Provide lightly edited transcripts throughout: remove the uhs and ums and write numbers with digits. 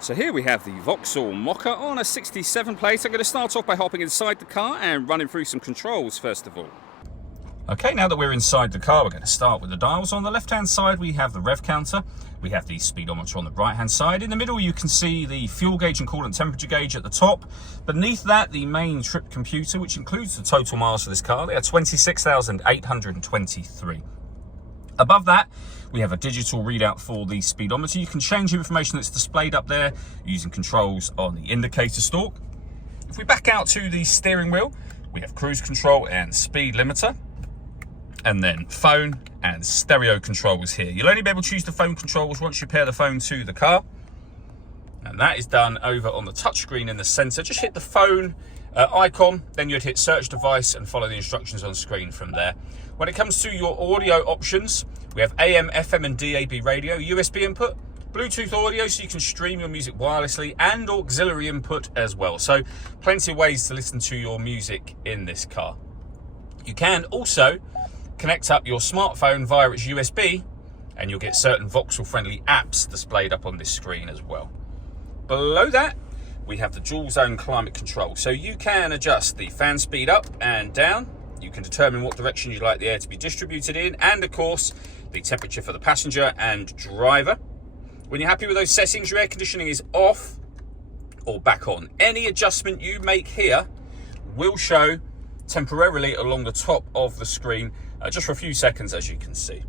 So here we have the Vauxhall Mokka on a 67 plate. I'm going to start off by hopping inside the car and running through some controls first of all. Okay, now that we're inside the car, we're going to start with the dials. On the left-hand side, we have the rev counter. We have the speedometer on the right-hand side. In the middle, you can see the fuel gauge and coolant temperature gauge at the top. Beneath that, the main trip computer, which includes the total miles for this car. They are 26,823. Above that, we have a digital readout for the speedometer. You can change the information that's displayed up there using controls on the indicator stalk. If we back out to the steering wheel, we have cruise control and speed limiter, and then phone and stereo controls here. You'll only be able to choose the phone controls once you pair the phone to the car. And that is done over on the touchscreen in the center. Just hit the phone icon, then you'd hit search device and follow the instructions on screen from there. When it comes to your audio options, we have AM, FM and DAB radio, USB input, Bluetooth audio so you can stream your music wirelessly, and auxiliary input as well. So plenty of ways to listen to your music in this car. You can also connect up your smartphone via its USB and you'll get certain Vauxhall friendly apps displayed up on this screen as well. Below that, we have the dual zone climate control. So you can adjust the fan speed up and down. You can determine what direction you'd like the air to be distributed in, and of course, the temperature for the passenger and driver. When you're happy with those settings, your air conditioning is off or back on. Any adjustment you make here will show temporarily along the top of the screen just for a few seconds, as you can see.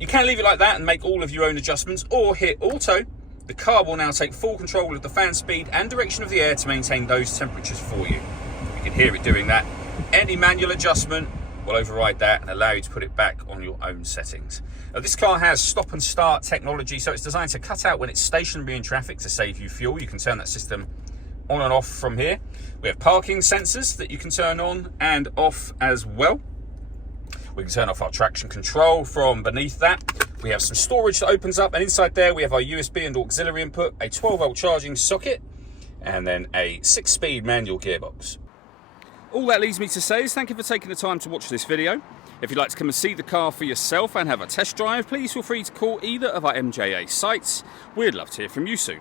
You can leave it like that and make all of your own adjustments, or hit auto. The car will now take full control of the fan speed and direction of the air to maintain those temperatures for you. You can hear it doing that. Any manual adjustment will override that and allow you to put it back on your own settings. This car has stop and start technology, so it's designed to cut out when it's stationary in traffic to save you fuel. You can turn that system on and off from here. We have parking sensors that you can turn on and off as well. We can turn off our traction control from beneath that. We have some storage that opens up, and inside there we have our USB and auxiliary input, a 12-volt charging socket, and then a 6-speed manual gearbox. All that leaves me to say is thank you for taking the time to watch this video. If you'd like to come and see the car for yourself and have a test drive, please feel free to call either of our MJA sites. We'd love to hear from you soon.